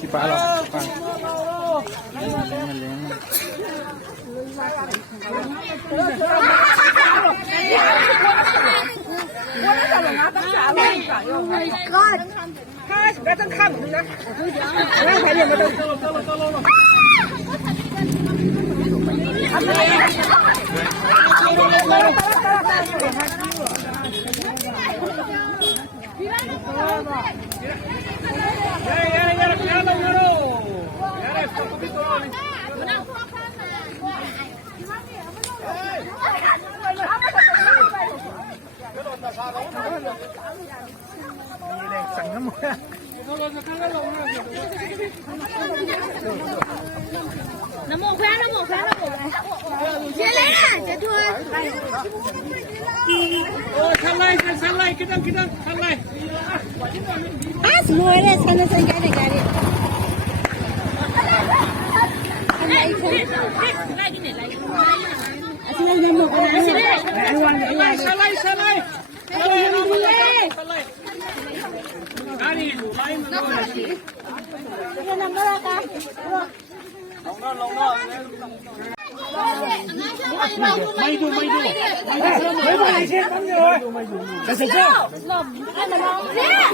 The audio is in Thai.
สิปลาหรอปลาGod，他别真看不着，那还得么都。น้ำมูกแพ้น้ำมูกแพ้น้ำมูกเจ๊เลยอ่ะเจ๊ช่วยโอ้ทันไล่ทันไล่กินทันไล่อ่ะสมวยเลยสันสันกันกันอะไรคนไล่กินไหนไล่กินอะไรยังหมดเลยสิเลยไล่ทันไล่ทันไล่อันนี้ไล่มันก็ได้เงินน้ำมันละกันลงน้ไม่ดูไม่เช็ดมันเลยจะเช็ดหลบให้มาลองเนี่ย